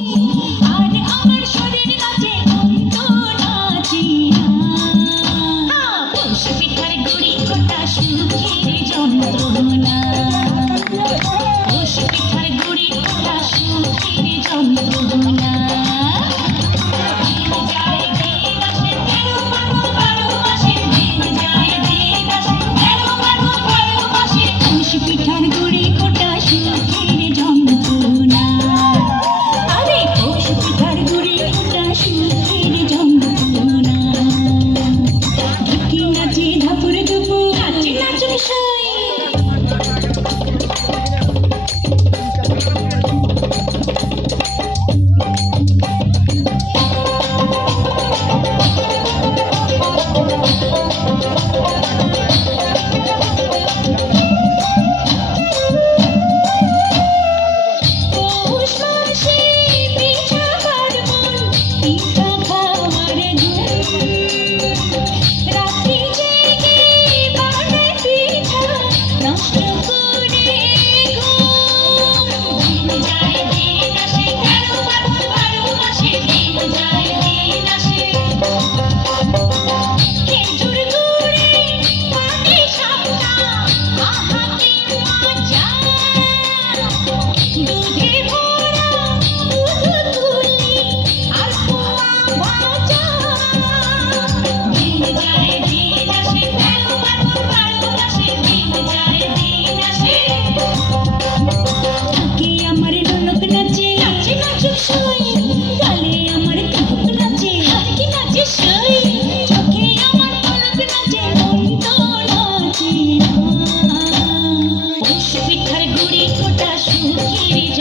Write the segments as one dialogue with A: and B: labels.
A: E. you.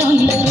A: Thank you.